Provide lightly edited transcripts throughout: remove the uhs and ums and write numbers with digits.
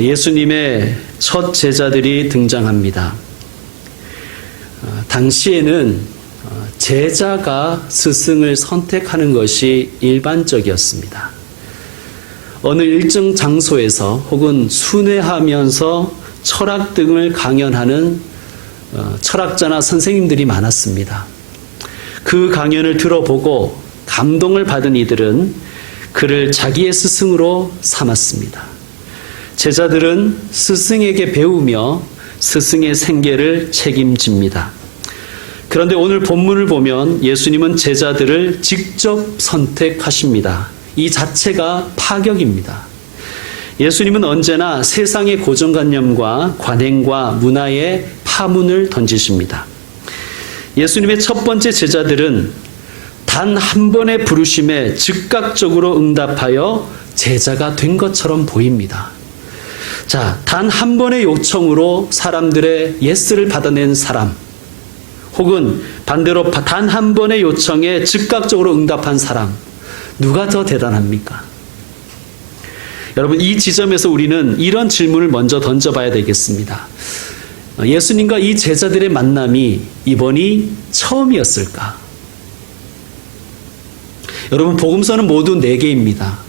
예수님의 첫 제자들이 등장합니다. 당시에는 제자가 스승을 선택하는 것이 일반적이었습니다. 어느 일정 장소에서 혹은 순회하면서 철학 등을 강연하는 철학자나 선생님들이 많았습니다. 그 강연을 들어보고 감동을 받은 이들은 그를 자기의 스승으로 삼았습니다. 제자들은 스승에게 배우며 스승의 생계를 책임집니다. 그런데 오늘 본문을 보면 예수님은 제자들을 직접 선택하십니다. 이 자체가 파격입니다. 예수님은 언제나 세상의 고정관념과 관행과 문화에 파문을 던지십니다. 예수님의 첫 번째 제자들은 단 한 번의 부르심에 즉각적으로 응답하여 제자가 된 것처럼 보입니다. 자, 단 한 번의 요청으로 사람들의 예스를 받아낸 사람, 혹은 반대로 단 한 번의 요청에 즉각적으로 응답한 사람, 누가 더 대단합니까? 여러분, 이 지점에서 우리는 이런 질문을 먼저 던져봐야 되겠습니다. 예수님과 이 제자들의 만남이 이번이 처음이었을까? 여러분, 복음서는 모두 4개입니다.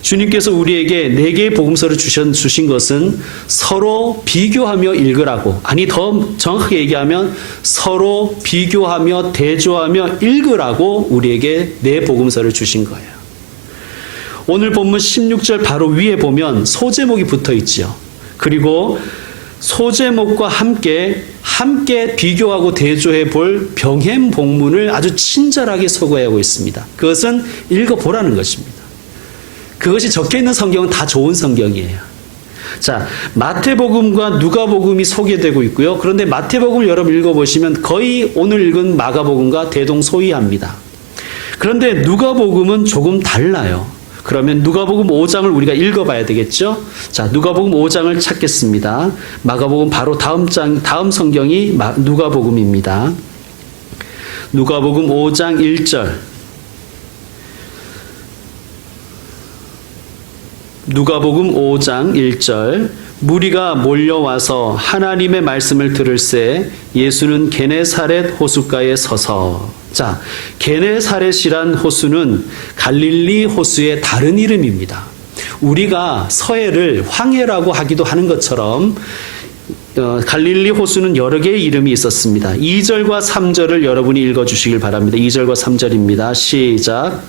주님께서 우리에게 4개의 복음서를 주신 것은 서로 비교하며 읽으라고, 아니 더 정확하게 얘기하면 서로 비교하며 대조하며 읽으라고 우리에게 4 복음서를 주신 거예요. 오늘 본문 16절 바로 위에 보면 소제목이 붙어 있죠. 그리고 소제목과 함께 비교하고 대조해 볼 병행 본문을 아주 친절하게 소개하고 있습니다. 그것은 읽어보라는 것입니다. 그것이 적혀있는 성경은 다 좋은 성경이에요. 자, 마태복음과 누가복음이 소개되고 있고요. 그런데 마태복음을 여러분 읽어보시면 거의 오늘 읽은 마가복음과 대동소이합니다. 그런데 누가복음은 조금 달라요. 그러면 누가복음 5장을 우리가 읽어봐야 되겠죠? 자, 누가복음 5장을 찾겠습니다. 마가복음 바로 다음 성경이 누가복음입니다. 누가복음 5장 1절. 누가복음 5장 1절. 무리가 몰려와서 하나님의 말씀을 들을새 예수는 게네사렛 호숫가에 서서. 자, 게네사렛이란 호수는 갈릴리 호수의 다른 이름입니다. 우리가 서해를 황해라고 하기도 하는 것처럼 갈릴리 호수는 여러 개의 이름이 있었습니다. 2절과 3절을 여러분이 읽어주시길 바랍니다. 2절과 3절입니다. 시작.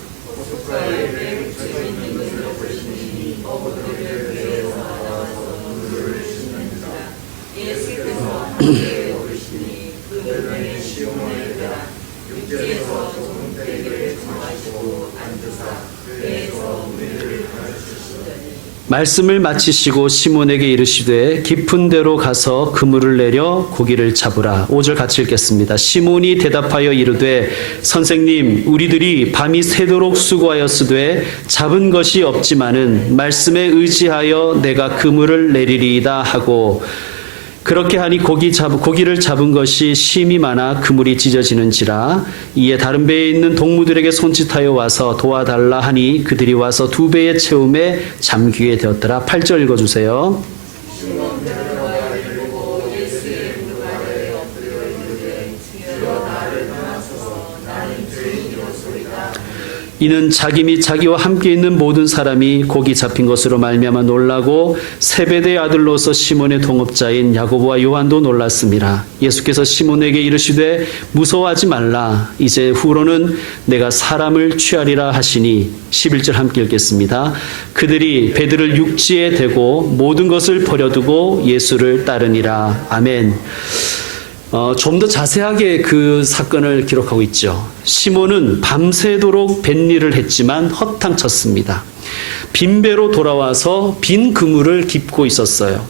말씀을 마치시고 시몬에게 이르시되 깊은 데로 가서 그물을 내려 고기를 잡으라. 5절 같이 읽겠습니다. 시몬이 대답하여 이르되 선생님, 우리들이 밤이 새도록 수고하였으되 잡은 것이 없지만은 말씀에 의지하여 내가 그물을 내리리이다 하고, 그렇게 하니 고기를 잡은 것이 심이 많아 그물이 찢어지는지라. 이에 다른 배에 있는 동무들에게 손짓하여 와서 도와달라 하니 그들이 와서 2배의 채움에 잠기게 되었더라. 8절 읽어주세요. 이는 자기 및 자기와 함께 있는 모든 사람이 고기 잡힌 것으로 말미암아 놀라고 세베대의 아들로서 시몬의 동업자인 야고보와 요한도 놀랐습니다. 예수께서 시몬에게 이르시되 무서워하지 말라. 이제 후로는 내가 사람을 취하리라 하시니. 11절 함께 읽겠습니다. 그들이 배들을 육지에 대고 모든 것을 버려두고 예수를 따르니라. 아멘. 좀 더 자세하게 그 사건을 기록하고 있죠. 시몬은 밤새도록 뱃일을 했지만 허탕쳤습니다. 빈 배로 돌아와서 빈 그물을 깁고 있었어요.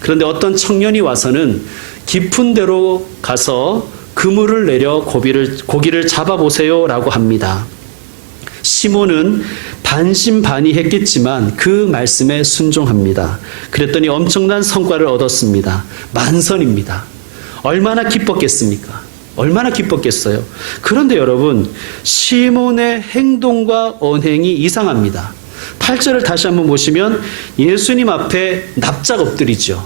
그런데 어떤 청년이 와서는 깊은 데로 가서 그물을 내려 고기를 잡아보세요 라고 합니다. 시몬은 반신반의했겠지만 그 말씀에 순종합니다. 그랬더니 엄청난 성과를 얻었습니다. 만선입니다. 얼마나 기뻤겠습니까? 얼마나 기뻤겠어요? 그런데 여러분, 시몬의 행동과 언행이 이상합니다. 8절을 다시 한번 보시면 예수님 앞에 납작 엎드리죠.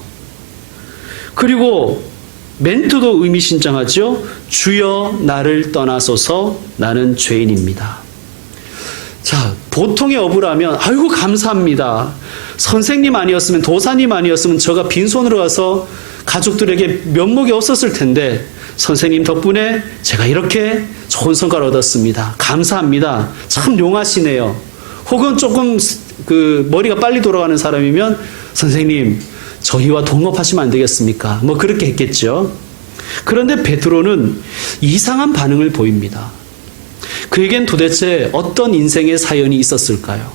그리고 멘트도 의미심장하죠. 주여 나를 떠나소서 나는 죄인입니다. 자, 보통의 어부라면 아이고 감사합니다. 선생님 아니었으면 도사님 아니었으면 제가 빈손으로 가서 가족들에게 면목이 없었을 텐데 선생님 덕분에 제가 이렇게 좋은 성과를 얻었습니다. 감사합니다. 참 용하시네요. 혹은 조금 머리가 빨리 돌아가는 사람이면 선생님 저희와 동업하시면 안 되겠습니까? 뭐 그렇게 했겠죠. 그런데 베드로는 이상한 반응을 보입니다. 그에겐 도대체 어떤 인생의 사연이 있었을까요?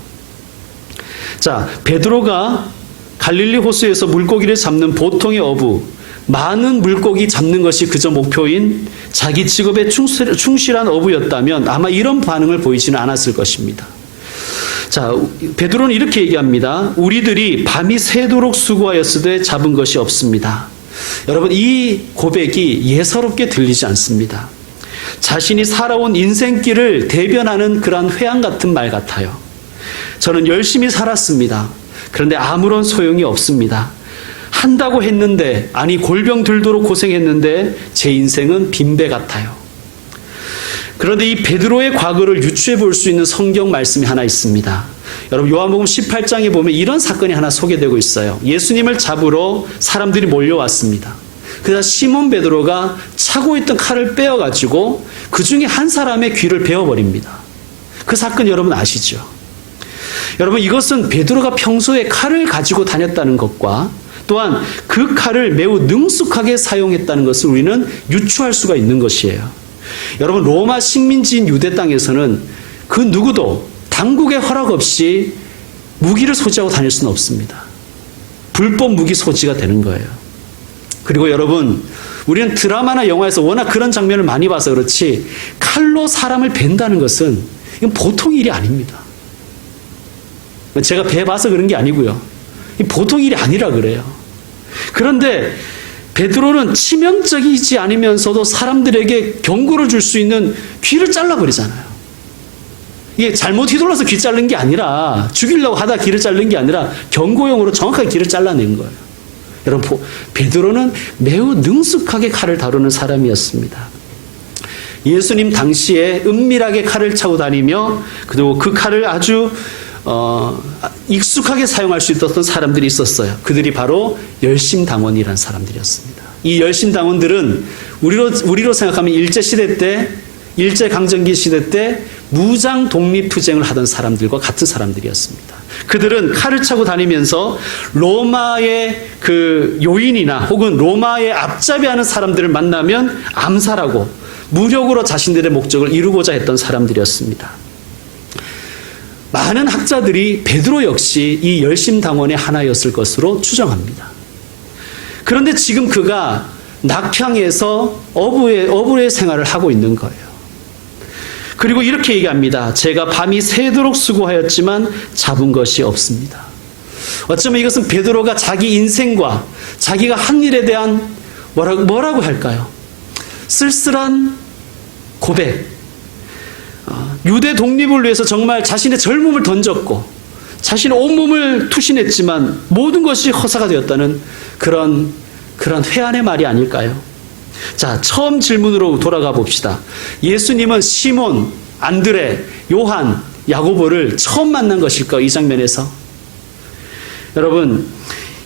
자, 베드로가 갈릴리 호수에서 물고기를 잡는 보통의 어부, 많은 물고기 잡는 것이 그저 목표인 자기 직업에 충실한 어부였다면 아마 이런 반응을 보이지는 않았을 것입니다. 자, 베드로는 이렇게 얘기합니다. 우리들이 밤이 새도록 수고하였으되 잡은 것이 없습니다. 여러분, 이 고백이 예사롭게 들리지 않습니다. 자신이 살아온 인생길을 대변하는 그러한 회한 같은 말 같아요. 저는 열심히 살았습니다. 그런데 아무런 소용이 없습니다. 한다고 했는데, 아니 골병 들도록 고생했는데 제 인생은 빈배 같아요. 그런데 이 베드로의 과거를 유추해 볼 수 있는 성경 말씀이 하나 있습니다. 여러분, 요한복음 18장에 보면 이런 사건이 하나 소개되고 있어요. 예수님을 잡으러 사람들이 몰려왔습니다. 그래서 시몬 베드로가 차고 있던 칼을 빼어가지고 그 중에 한 사람의 귀를 베어버립니다. 그 사건 여러분 아시죠? 여러분, 이것은 베드로가 평소에 칼을 가지고 다녔다는 것과 또한 그 칼을 매우 능숙하게 사용했다는 것을 우리는 유추할 수가 있는 것이에요. 여러분, 로마 식민지인 유대 땅에서는 그 누구도 당국의 허락 없이 무기를 소지하고 다닐 수는 없습니다. 불법 무기 소지가 되는 거예요. 그리고 여러분, 우리는 드라마나 영화에서 워낙 그런 장면을 많이 봐서 그렇지 칼로 사람을 벤다는 것은 이건 보통 일이 아닙니다. 제가 배 봐서 그런 게 아니고요. 보통 일이 아니라 그래요. 그런데 베드로는 치명적이지 않으면서도 사람들에게 경고를 줄 수 있는 귀를 잘라버리잖아요. 이게 잘못 휘둘러서 귀 자른 게 아니라, 죽이려고 하다 귀를 자른 게 아니라 경고용으로 정확하게 귀를 잘라낸 거예요. 여러분, 베드로는 매우 능숙하게 칼을 다루는 사람이었습니다. 예수님 당시에 은밀하게 칼을 차고 다니며 그리고 그 칼을 아주 익숙하게 사용할 수 있었던 사람들이 있었어요. 그들이 바로 열심당원이라는 사람들이었습니다. 이 열심당원들은 우리로 생각하면 일제시대 때, 일제강점기 시대 때 무장 독립투쟁을 하던 사람들과 같은 사람들이었습니다. 그들은 칼을 차고 다니면서 로마의 그 요인이나 혹은 로마의 앞잡이하는 사람들을 만나면 암살하고 무력으로 자신들의 목적을 이루고자 했던 사람들이었습니다. 많은 학자들이 베드로 역시 이 열심당원의 하나였을 것으로 추정합니다. 그런데 지금 그가 낙향에서 어부의 생활을 하고 있는 거예요. 그리고 이렇게 얘기합니다. 제가 밤이 새도록 수고하였지만 잡은 것이 없습니다. 어쩌면 이것은 베드로가 자기 인생과 자기가 한 일에 대한 뭐라고 할까요? 쓸쓸한 고백. 유대 독립을 위해서 정말 자신의 젊음을 던졌고 자신의 온몸을 투신했지만 모든 것이 허사가 되었다는 그런 회한의 말이 아닐까요? 자, 처음 질문으로 돌아가 봅시다. 예수님은 시몬, 안드레, 요한, 야고보를 처음 만난 것일까요? 이 장면에서. 여러분,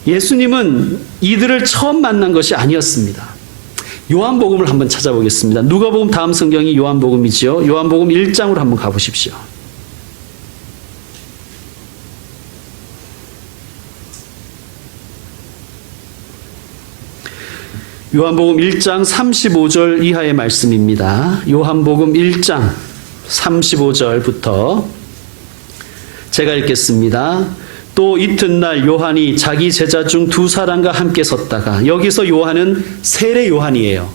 예수님은 이들을 처음 만난 것이 아니었습니다. 요한복음을 한번 찾아보겠습니다. 누가복음 다음 성경이 요한복음이지요. 요한복음 1장으로 한번 가보십시오. 요한복음 1장 35절 이하의 말씀입니다. 요한복음 1장 35절부터 제가 읽겠습니다. 또 이튿날 요한이 자기 제자 중 두 사람과 함께 섰다가, 여기서 요한은 세례 요한이에요.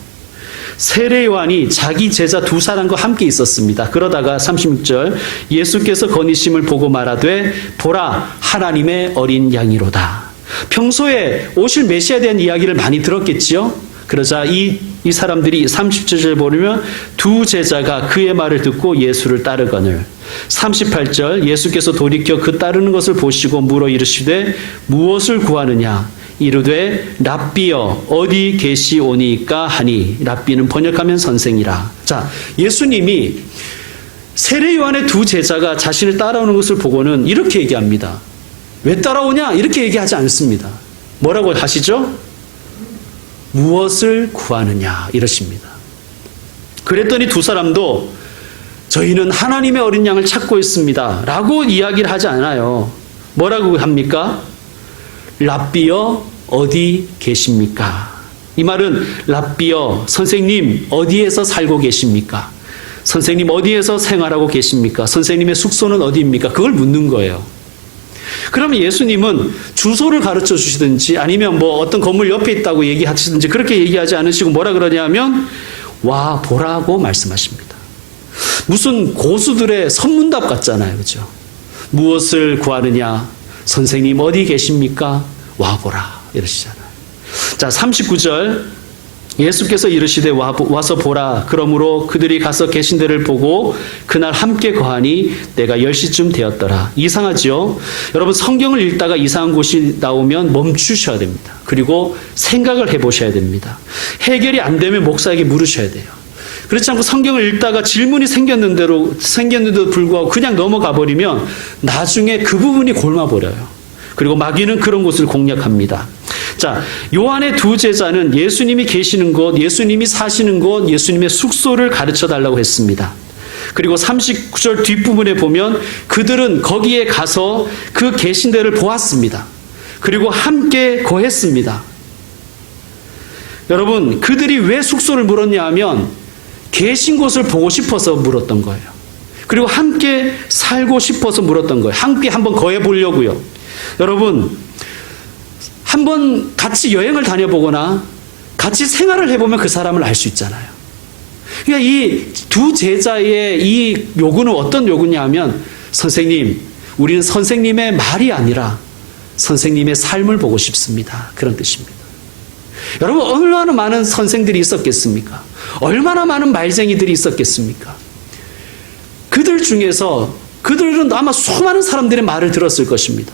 세례 요한이 자기 제자 두 사람과 함께 있었습니다. 그러다가 36절, 예수께서 거니심을 보고 말하되 보라 하나님의 어린 양이로다. 평소에 오실 메시아에 대한 이야기를 많이 들었겠지요. 그러자 이 이 사람들이 30절 보면 두 제자가 그의 말을 듣고 예수를 따르거늘. 38절 예수께서 돌이켜 그 따르는 것을 보시고 물어 이르시되 무엇을 구하느냐 이르되 랍비여 어디 계시오니까 하니. 랍비는 번역하면 선생이라. 자, 예수님이 세례 요한의 두 제자가 자신을 따라오는 것을 보고는 이렇게 얘기합니다. 왜 따라오냐? 이렇게 얘기하지 않습니다. 뭐라고 하시죠? 무엇을 구하느냐 이러십니다. 그랬더니 두 사람도 저희는 하나님의 어린 양을 찾고 있습니다 라고 이야기를 하지 않아요. 뭐라고 합니까? 랍비여 어디 계십니까? 이 말은 랍비여 선생님 어디에서 살고 계십니까? 선생님 어디에서 생활하고 계십니까? 선생님의 숙소는 어디입니까? 그걸 묻는 거예요. 그러면 예수님은 주소를 가르쳐 주시든지 아니면 뭐 어떤 건물 옆에 있다고 얘기하시든지 그렇게 얘기하지 않으시고 뭐라 그러냐면 와 보라고 말씀하십니다. 무슨 고수들의 선문답 같잖아요. 그렇죠? 무엇을 구하느냐? 선생님 어디 계십니까? 와 보라 이러시잖아요. 자, 39절 예수께서 이르시되 와서 보라. 그러므로 그들이 가서 계신 데를 보고 그날 함께 거하니 때가 10시쯤 되었더라. 이상하죠? 여러분 성경을 읽다가 이상한 곳이 나오면 멈추셔야 됩니다. 그리고 생각을 해보셔야 됩니다. 해결이 안 되면 목사에게 물으셔야 돼요. 그렇지 않고 성경을 읽다가 질문이 생겼는데도 불구하고 그냥 넘어가 버리면 나중에 그 부분이 골마버려요. 그리고 마귀는 그런 곳을 공략합니다. 자, 요한의 두 제자는 예수님이 계시는 곳, 예수님이 사시는 곳, 예수님의 숙소를 가르쳐 달라고 했습니다. 그리고 39절 뒷부분에 보면 그들은 거기에 가서 그 계신 데를 보았습니다. 그리고 함께 거했습니다. 여러분, 그들이 왜 숙소를 물었냐 하면 계신 곳을 보고 싶어서 물었던 거예요. 그리고 함께 살고 싶어서 물었던 거예요. 함께 한번 거해 보려고요. 여러분, 한번 같이 여행을 다녀보거나 같이 생활을 해보면 그 사람을 알 수 있잖아요. 그러니까 이 두 제자의 이 요구는 어떤 요구냐 하면 선생님, 우리는 선생님의 말이 아니라 선생님의 삶을 보고 싶습니다. 그런 뜻입니다. 여러분, 얼마나 많은 선생들이 있었겠습니까? 얼마나 많은 말쟁이들이 있었겠습니까? 그들 중에서 그들은 아마 수많은 사람들의 말을 들었을 것입니다.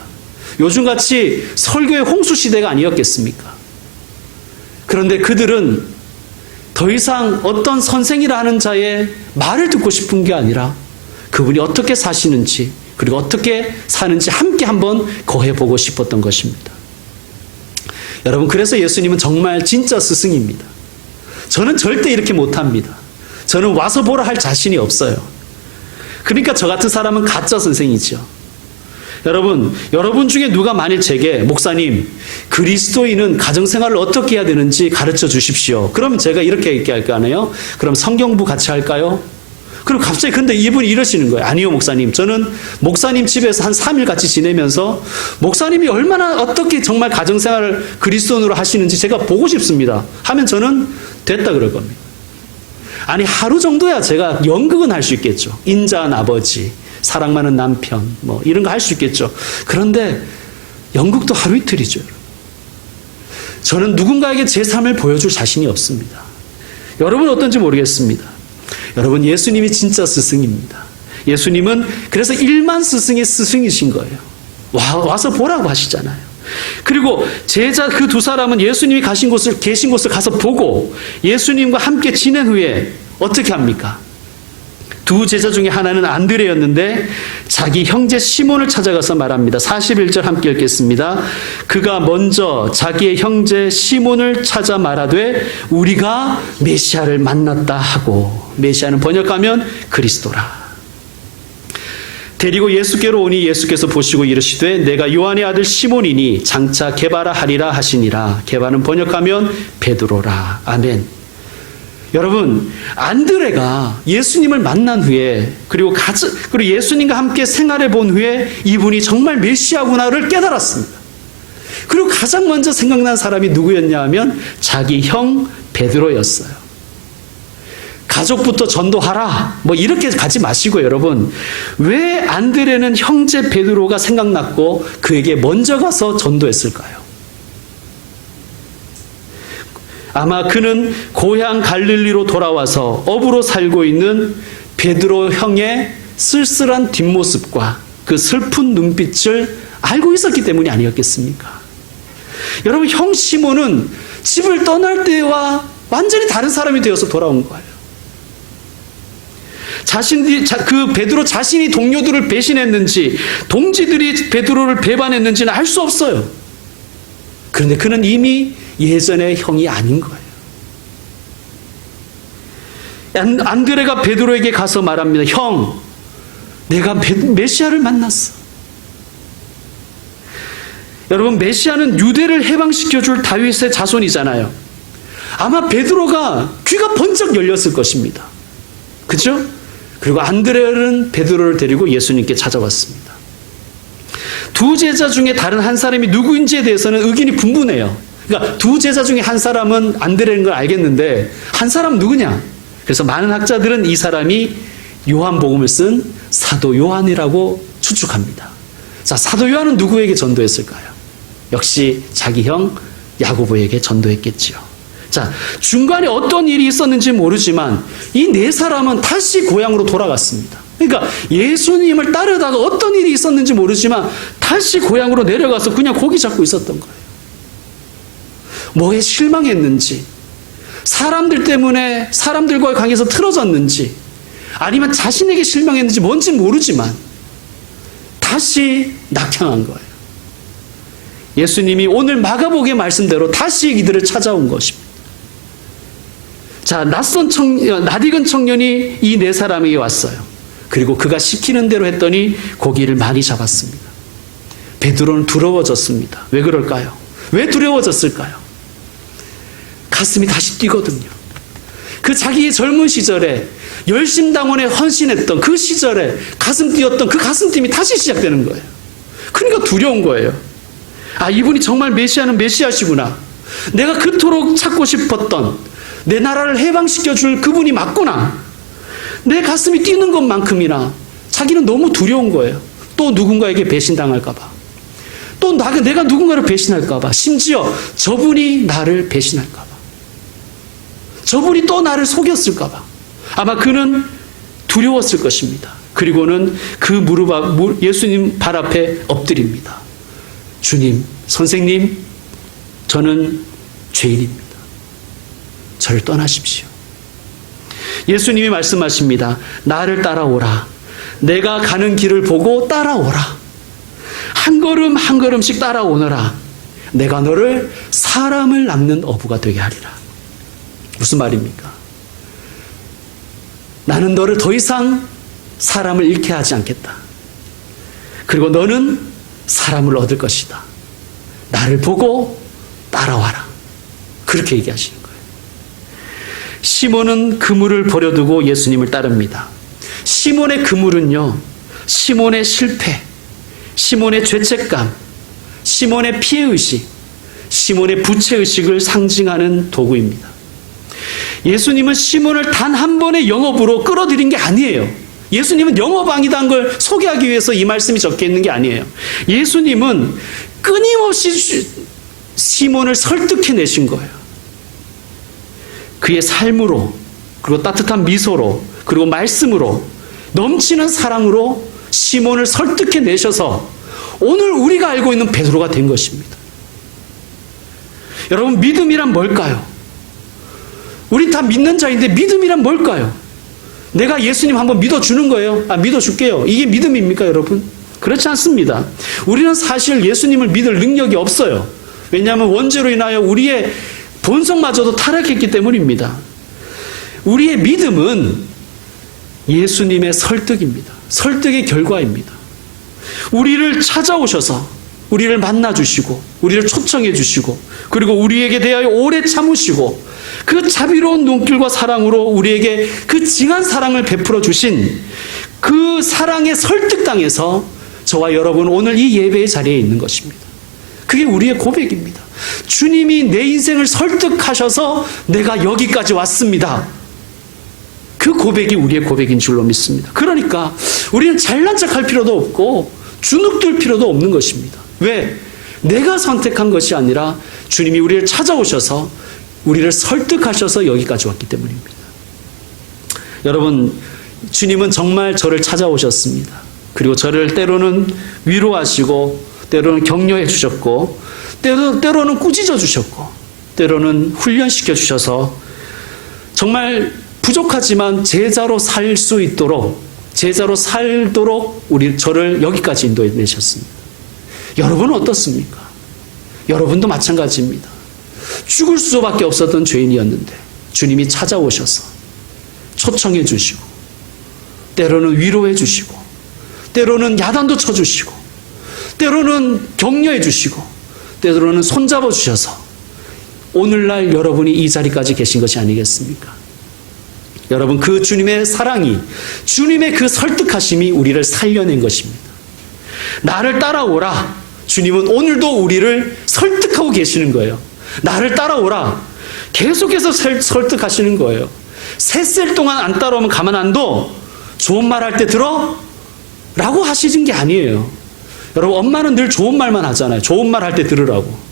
요즘같이 설교의 홍수시대가 아니었겠습니까? 그런데 그들은 더 이상 어떤 선생이라 하는 자의 말을 듣고 싶은 게 아니라 그분이 어떻게 사시는지 그리고 어떻게 사는지 함께 한번 거해보고 싶었던 것입니다. 여러분, 그래서 예수님은 정말 진짜 스승입니다. 저는 절대 이렇게 못합니다. 저는 와서 보라 할 자신이 없어요. 그러니까 저 같은 사람은 가짜 선생이죠. 여러분 중에 누가 만일 제게 목사님, 그리스도인은 가정생활을 어떻게 해야 되는지 가르쳐 주십시오. 그럼 제가 이렇게 얘기할 거 아니에요? 그럼 성경부 같이 할까요? 그럼 갑자기 근데 이분이 이러시는 거예요. 아니요, 목사님. 저는 목사님 집에서 한 3일 같이 지내면서 목사님이 얼마나 어떻게 정말 가정생활을 그리스도인으로 하시는지 제가 보고 싶습니다. 하면 저는 됐다 그럴 겁니다. 아니, 하루 정도야 제가 연극은 할 수 있겠죠. 인자한 아버지, 사랑 많은 남편, 뭐 이런 거 할 수 있겠죠. 그런데 연극도 하루 이틀이죠. 저는 누군가에게 제 삶을 보여줄 자신이 없습니다. 여러분 어떤지 모르겠습니다. 여러분, 예수님이 진짜 스승입니다. 예수님은 그래서 일만 스승의 스승이신 거예요. 와서 보라고 하시잖아요. 그리고 제자 그 두 사람은 예수님이 계신 곳을 가서 보고 예수님과 함께 지낸 후에 어떻게 합니까? 두 제자 중에 하나는 안드레였는데 자기 형제 시몬을 찾아가서 말합니다. 41절 함께 읽겠습니다. 그가 먼저 자기의 형제 시몬을 찾아 말하되 우리가 메시아를 만났다 하고, 메시아는 번역하면 그리스도라. 데리고 예수께로 오니 예수께서 보시고 이르시되 내가 요한의 아들 시몬이니 장차 게바라 하리라 하시니라. 게바는 번역하면 베드로라. 아멘. 여러분, 안드레가 예수님을 만난 후에 그리고 예수님과 함께 생활해 본 후에 이분이 정말 메시아구나를 깨달았습니다. 그리고 가장 먼저 생각난 사람이 누구였냐 하면 자기 형 베드로였어요. 가족부터 전도하라 뭐 이렇게 가지 마시고, 여러분, 왜 안드레는 형제 베드로가 생각났고 그에게 먼저 가서 전도했을까요? 아마 그는 고향 갈릴리로 돌아와서 업으로 살고 있는 베드로 형의 쓸쓸한 뒷모습과 그 슬픈 눈빛을 알고 있었기 때문이 아니었겠습니까? 여러분, 형 시몬은 집을 떠날 때와 완전히 다른 사람이 되어서 돌아온 거예요. 그 베드로 자신이 동료들을 배신했는지 동지들이 베드로를 배반했는지는 알 수 없어요. 그런데 그는 이미 예전의 형이 아닌 거예요. 안드레가 베드로에게 가서 말합니다. 형, 내가 메시아를 만났어. 여러분, 메시아는 유대를 해방시켜줄 다윗의 자손이잖아요. 아마 베드로가 귀가 번쩍 열렸을 것입니다. 그렇죠? 그리고 안드레는 베드로를 데리고 예수님께 찾아왔습니다. 두 제자 중에 다른 한 사람이 누구인지에 대해서는 의견이 분분해요. 그러니까 두 제자 중에 한 사람은 안드레인 걸 알겠는데 한 사람 누구냐? 그래서 많은 학자들은 이 사람이 요한복음을 쓴 사도 요한이라고 추측합니다. 자, 사도 요한은 누구에게 전도했을까요? 역시 자기 형 야고보에게 전도했겠지요. 자, 중간에 어떤 일이 있었는지 모르지만 이 네 사람은 다시 고향으로 돌아갔습니다. 그러니까 예수님을 따르다가 어떤 일이 있었는지 모르지만 다시 고향으로 내려가서 그냥 고기 잡고 있었던 거예요. 뭐에 실망했는지, 사람들 때문에 사람들과의 관계에서 틀어졌는지, 아니면 자신에게 실망했는지 뭔지 모르지만 다시 낙향한 거예요. 예수님이 오늘 마가복음의 말씀대로 다시 이들을 찾아온 것입니다. 자, 낯익은 청년이 이 네 사람에게 왔어요. 그리고 그가 시키는 대로 했더니 고기를 많이 잡았습니다. 베드로는 두려워졌습니다. 왜 그럴까요? 왜 두려워졌을까요? 가슴이 다시 뛰거든요. 그 자기의 젊은 시절에 열심당원에 헌신했던 그 시절에 가슴 뛰었던 그 가슴 뛰이 다시 시작되는 거예요. 그러니까 두려운 거예요. 아, 이분이 정말 메시아는 메시아시구나. 내가 그토록 찾고 싶었던, 내 나라를 해방시켜줄 그분이 맞구나. 내 가슴이 뛰는 것만큼이나 자기는 너무 두려운 거예요. 또 누군가에게 배신당할까봐. 또 내가 누군가를 배신할까봐. 심지어 저분이 나를 배신할까봐. 저분이 또 나를 속였을까봐. 아마 그는 두려웠을 것입니다. 그리고는 그 예수님 발 앞에 엎드립니다. 주님, 선생님, 저는 죄인입니다. 저를 떠나십시오. 예수님이 말씀하십니다. 나를 따라오라. 내가 가는 길을 보고 따라오라. 한 걸음 한 걸음씩 따라오너라. 내가 너를 사람을 낳는 어부가 되게 하리라. 무슨 말입니까? 나는 너를 더 이상 사람을 잃게 하지 않겠다. 그리고 너는 사람을 얻을 것이다. 나를 보고 따라와라. 그렇게 얘기하시는 거예요. 시몬은 그물을 버려두고 예수님을 따릅니다. 시몬의 그물은요, 시몬의 실패, 시몬의 죄책감, 시몬의 피해의식, 시몬의 부채의식을 상징하는 도구입니다. 예수님은 시몬을 단 한 번의 영업으로 끌어들인 게 아니에요. 예수님은 영업왕이라는 걸 소개하기 위해서 이 말씀이 적혀 있는 게 아니에요. 예수님은 끊임없이 시몬을 설득해내신 거예요. 그의 삶으로, 그리고 따뜻한 미소로, 그리고 말씀으로, 넘치는 사랑으로 시몬을 설득해내셔서 오늘 우리가 알고 있는 베드로가 된 것입니다. 여러분, 믿음이란 뭘까요? 우린 다 믿는 자인데 믿음이란 뭘까요? 내가 예수님 한번 믿어주는 거예요? 믿어줄게요. 이게 믿음입니까, 여러분? 그렇지 않습니다. 우리는 사실 예수님을 믿을 능력이 없어요. 왜냐하면 원죄로 인하여 우리의 본성마저도 타락했기 때문입니다. 우리의 믿음은 예수님의 설득입니다. 설득의 결과입니다. 우리를 찾아오셔서 우리를 만나주시고 우리를 초청해 주시고 그리고 우리에게 대하여 오래 참으시고 그 자비로운 눈길과 사랑으로 우리에게 그 징한 사랑을 베풀어 주신 그 사랑에 설득당해서 저와 여러분 오늘 이 예배의 자리에 있는 것입니다. 그게 우리의 고백입니다. 주님이 내 인생을 설득하셔서 내가 여기까지 왔습니다. 그 고백이 우리의 고백인 줄로 믿습니다. 그러니까 우리는 잘난 척할 필요도 없고 주눅들 필요도 없는 것입니다. 왜? 내가 선택한 것이 아니라 주님이 우리를 찾아오셔서 우리를 설득하셔서 여기까지 왔기 때문입니다. 여러분, 주님은 정말 저를 찾아오셨습니다. 그리고 저를 때로는 위로하시고 때로는 격려해 주셨고 때로는 꾸짖어 주셨고 때로는 훈련시켜 주셔서 정말 부족하지만 제자로 살 수 있도록 제자로 살도록 저를 여기까지 인도해 내셨습니다. 여러분은 어떻습니까? 여러분도 마찬가지입니다. 죽을 수밖에 없었던 죄인이었는데 주님이 찾아오셔서 초청해 주시고 때로는 위로해 주시고 때로는 야단도 쳐주시고 때로는 격려해 주시고 때로는 손잡아 주셔서 오늘날 여러분이 이 자리까지 계신 것이 아니겠습니까? 여러분, 그 주님의 사랑이, 주님의 그 설득하심이 우리를 살려낸 것입니다. 나를 따라오라. 주님은 오늘도 우리를 설득하고 계시는 거예요. 나를 따라오라. 계속해서 설득하시는 거예요. 셋셀 동안 안 따라오면 가만 안 둬. 좋은 말 할 때 들어? 라고 하시는 게 아니에요. 여러분, 엄마는 늘 좋은 말만 하잖아요. 좋은 말 할 때 들으라고.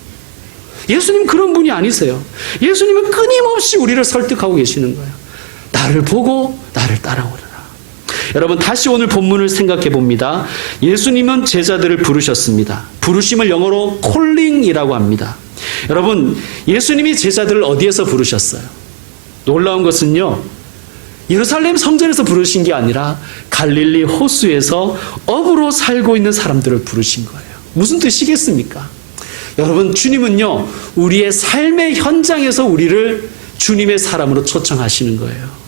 예수님 그런 분이 아니세요. 예수님은 끊임없이 우리를 설득하고 계시는 거예요. 나를 보고 나를 따라오라. 여러분, 다시 오늘 본문을 생각해 봅니다. 예수님은 제자들을 부르셨습니다. 부르심을 영어로 콜링이라고 합니다. 여러분, 예수님이 제자들을 어디에서 부르셨어요? 놀라운 것은요, 예루살렘 성전에서 부르신 게 아니라 갈릴리 호수에서 업으로 살고 있는 사람들을 부르신 거예요. 무슨 뜻이겠습니까? 여러분, 주님은요, 우리의 삶의 현장에서 우리를 주님의 사람으로 초청하시는 거예요.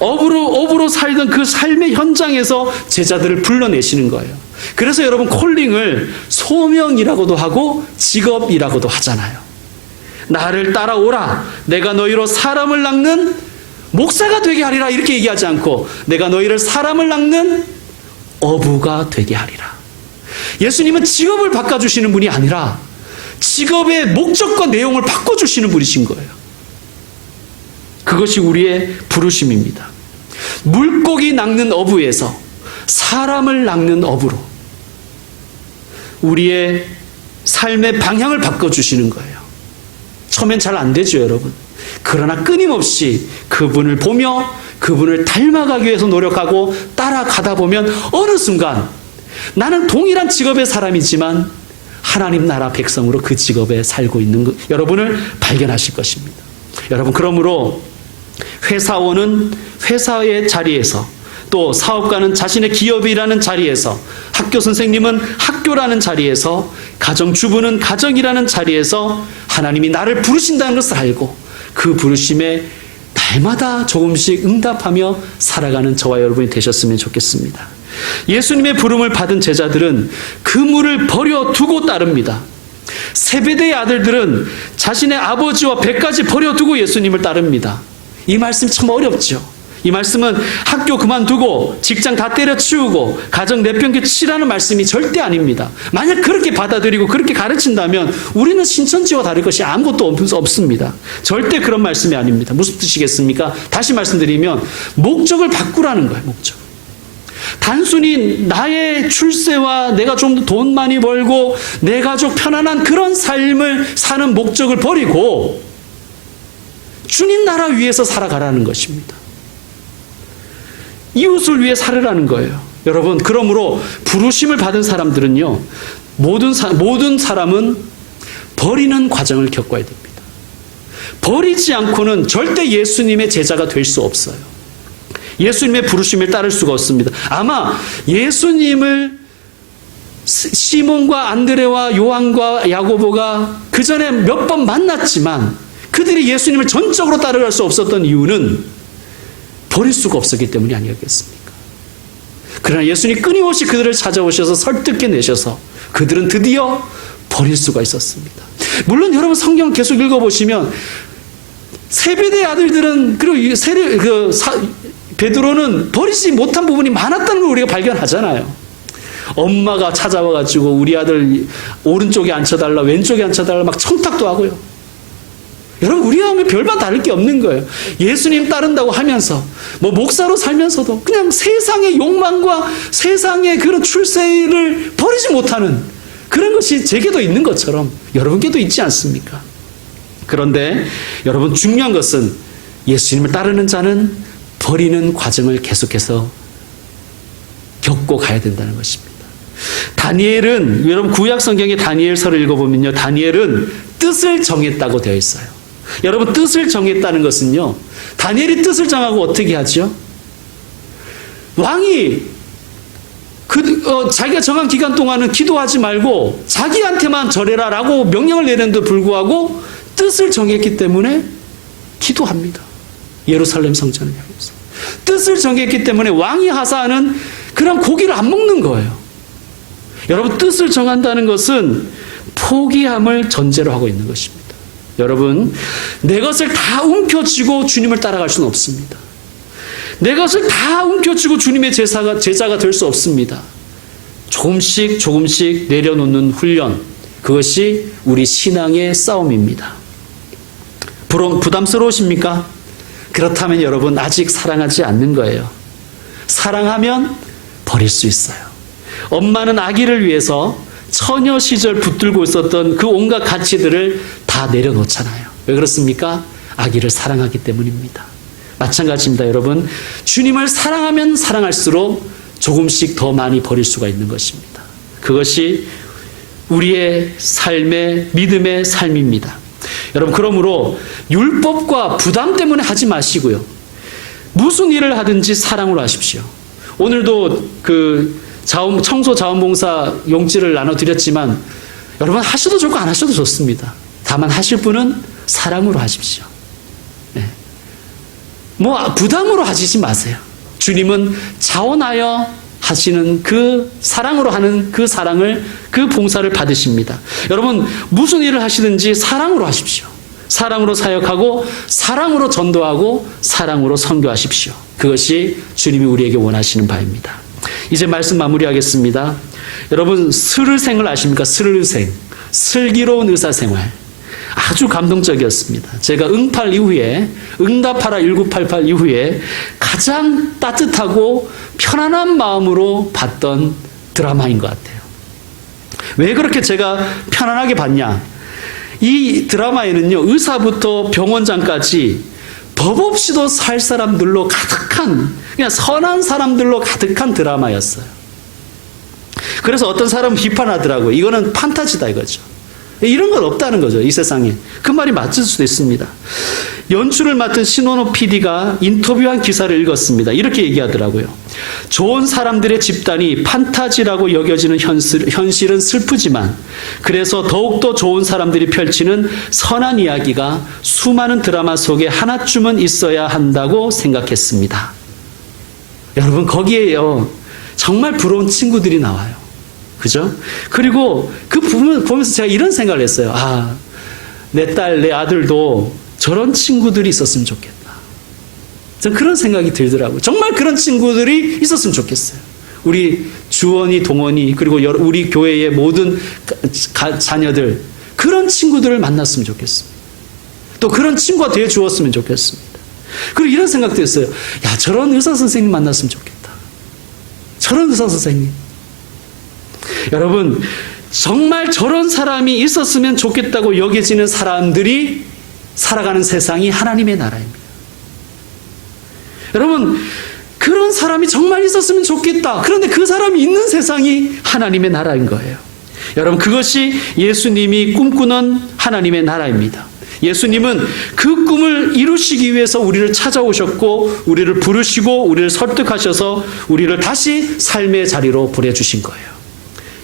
업으로 살던 그 삶의 현장에서 제자들을 불러내시는 거예요. 그래서 여러분, 콜링을 소명이라고도 하고 직업이라고도 하잖아요. 나를 따라오라. 내가 너희로 사람을 낚는 목사가 되게 하리라. 이렇게 얘기하지 않고 내가 너희를 사람을 낚는 어부가 되게 하리라. 예수님은 직업을 바꿔주시는 분이 아니라 직업의 목적과 내용을 바꿔주시는 분이신 거예요. 그것이 우리의 부르심입니다. 물고기 낚는 어부에서 사람을 낚는 어부로 우리의 삶의 방향을 바꿔주시는 거예요. 처음엔 잘 안 되죠, 여러분. 그러나 끊임없이 그분을 보며 그분을 닮아가기 위해서 노력하고 따라가다 보면 어느 순간 나는 동일한 직업의 사람이지만 하나님 나라 백성으로 그 직업에 살고 있는 여러분을 발견하실 것입니다. 여러분, 그러므로 회사원은 회사의 자리에서, 또 사업가는 자신의 기업이라는 자리에서, 학교 선생님은 학교라는 자리에서, 가정주부는 가정이라는 자리에서 하나님이 나를 부르신다는 것을 알고 그 부르심에 날마다 조금씩 응답하며 살아가는 저와 여러분이 되셨으면 좋겠습니다. 예수님의 부름을 받은 제자들은 그물을 버려두고 따릅니다. 세베대의 아들들은 자신의 아버지와 배까지 버려두고 예수님을 따릅니다. 이 말씀 참 어렵죠. 이 말씀은 학교 그만두고 직장 다 때려치우고 가정 내팽개 치라는 말씀이 절대 아닙니다. 만약 그렇게 받아들이고 그렇게 가르친다면 우리는 신천지와 다를 것이 아무것도 없습니다. 절대 그런 말씀이 아닙니다. 무슨 뜻이겠습니까? 다시 말씀드리면 목적을 바꾸라는 거예요. 목적. 단순히 나의 출세와 내가 좀 더 돈 많이 벌고 내 가족 편안한 그런 삶을 사는 목적을 버리고 주님 나라 위해서 살아가라는 것입니다. 이웃을 위해 살으라는 거예요. 여러분, 그러므로 부르심을 받은 사람들은요, 모든 사람은 버리는 과정을 겪어야 됩니다. 버리지 않고는 절대 예수님의 제자가 될 수 없어요. 예수님의 부르심을 따를 수가 없습니다. 아마 예수님을 시몬과 안드레와 요한과 야고보가 그 전에 몇 번 만났지만 그들이 예수님을 전적으로 따라갈 수 없었던 이유는 버릴 수가 없었기 때문이 아니었겠습니까? 그러나 예수님이 끊임없이 그들을 찾아오셔서 설득해내셔서 그들은 드디어 버릴 수가 있었습니다. 물론 여러분, 성경 계속 읽어보시면 세베대의 아들들은, 그리고 베드로는 버리지 못한 부분이 많았다는 걸 우리가 발견하잖아요. 엄마가 찾아와가지고 우리 아들 오른쪽에 앉혀달라, 왼쪽에 앉혀달라 막 청탁도 하고요. 여러분, 우리와 하면 별반 다를 게 없는 거예요. 예수님 따른다고 하면서 목사로 살면서도 그냥 세상의 욕망과 세상의 그런 출세를 버리지 못하는 그런 것이 제게도 있는 것처럼 여러분께도 있지 않습니까? 그런데 여러분 중요한 것은 예수님을 따르는 자는 버리는 과정을 계속해서 겪고 가야 된다는 것입니다. 다니엘은 여러분 구약 성경의 다니엘서를 읽어보면요. 다니엘은 뜻을 정했다고 되어 있어요. 여러분 뜻을 정했다는 것은요. 다니엘이 뜻을 정하고 어떻게 하죠? 왕이 자기가 정한 기간 동안은 기도하지 말고 자기한테만 절해라라고 명령을 내렸는데도 불구하고 뜻을 정했기 때문에 기도합니다. 예루살렘 성전을 향해서. 뜻을 정했기 때문에 왕이 하사하는 그런 고기를 안 먹는 거예요. 여러분 뜻을 정한다는 것은 포기함을 전제로 하고 있는 것입니다. 여러분 내 것을 다 움켜쥐고 주님을 따라갈 수는 없습니다. 내 것을 다 움켜쥐고 주님의 제자가 될 수 없습니다. 조금씩 내려놓는 훈련, 그것이 우리 신앙의 싸움입니다. 부담스러우십니까? 그렇다면 여러분 아직 사랑하지 않는 거예요. 사랑하면 버릴 수 있어요. 엄마는 아기를 위해서 처녀 시절 붙들고 있었던 그 온갖 가치들을 다 내려놓잖아요. 왜 그렇습니까? 아기를 사랑하기 때문입니다. 마찬가지입니다, 여러분. 주님을 사랑하면 사랑할수록 조금씩 더 많이 버릴 수가 있는 것입니다. 그것이 우리의 삶의 믿음의 삶입니다. 여러분, 그러므로 율법과 부담 때문에 하지 마시고요. 무슨 일을 하든지 사랑으로 하십시오. 오늘도 청소 자원봉사 용지를 나눠드렸지만 여러분 하셔도 좋고 안 하셔도 좋습니다. 다만 하실 분은 사랑으로 하십시오. 네. 부담으로 하시지 마세요. 주님은 자원하여 하시는 그 사랑으로 하는 그 사랑을, 그 봉사를 받으십니다. 여러분 무슨 일을 하시든지 사랑으로 하십시오. 사랑으로 사역하고 사랑으로 전도하고 사랑으로 선교하십시오. 그것이 주님이 우리에게 원하시는 바입니다. 이제 말씀 마무리하겠습니다. 여러분 스르생을 아십니까? 스르생, 슬기로운 의사생활. 아주 감동적이었습니다. 제가 응팔 이후에, 응답하라 1988 이후에 가장 따뜻하고 편안한 마음으로 봤던 드라마인 것 같아요. 왜 그렇게 제가 편안하게 봤냐? 이 드라마에는요, 의사부터 병원장까지 법 없이도 살 사람들로 가득한, 그냥 선한 사람들로 가득한 드라마였어요. 그래서 어떤 사람은 비판하더라고요. 이거는 판타지다 이거죠. 이런 건 없다는 거죠, 이 세상에. 그 말이 맞을 수도 있습니다. 연출을 맡은 신원호 PD가 인터뷰한 기사를 읽었습니다. 이렇게 얘기하더라고요. 좋은 사람들의 집단이 판타지라고 여겨지는 현실은 슬프지만, 그래서 더욱더 좋은 사람들이 펼치는 선한 이야기가 수많은 드라마 속에 하나쯤은 있어야 한다고 생각했습니다. 여러분 거기에요, 정말 부러운 친구들이 나와요. 그죠? 그리고 그 부분 보면서 제가 이런 생각을 했어요. 내 딸, 내 아들도 저런 친구들이 있었으면 좋겠다. 전 그런 생각이 들더라고요. 정말 그런 친구들이 있었으면 좋겠어요. 우리 주원이, 동원이, 그리고 우리 교회의 모든 자녀들, 그런 친구들을 만났으면 좋겠습니다. 또 그런 친구가 되어 주었으면 좋겠습니다. 그리고 이런 생각도 했어요. 저런 의사 선생님 만났으면 좋겠다. 저런 의사 선생님. 여러분, 정말 저런 사람이 있었으면 좋겠다고 여겨지는 사람들이 살아가는 세상이 하나님의 나라입니다. 여러분, 그런 사람이 정말 있었으면 좋겠다. 그런데 그 사람이 있는 세상이 하나님의 나라인 거예요. 여러분, 그것이 예수님이 꿈꾸는 하나님의 나라입니다. 예수님은 그 꿈을 이루시기 위해서 우리를 찾아오셨고, 우리를 부르시고, 우리를 설득하셔서 우리를 다시 삶의 자리로 보내주신 거예요.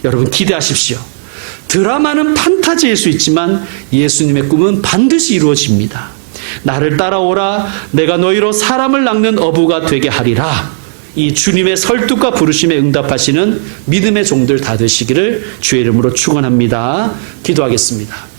여러분 기대하십시오. 드라마는 판타지일 수 있지만 예수님의 꿈은 반드시 이루어집니다. 나를 따라오라, 내가 너희로 사람을 낚는 어부가 되게 하리라. 이 주님의 설득과 부르심에 응답하시는 믿음의 종들 다 되시기를 주의 이름으로 축원합니다. 기도하겠습니다.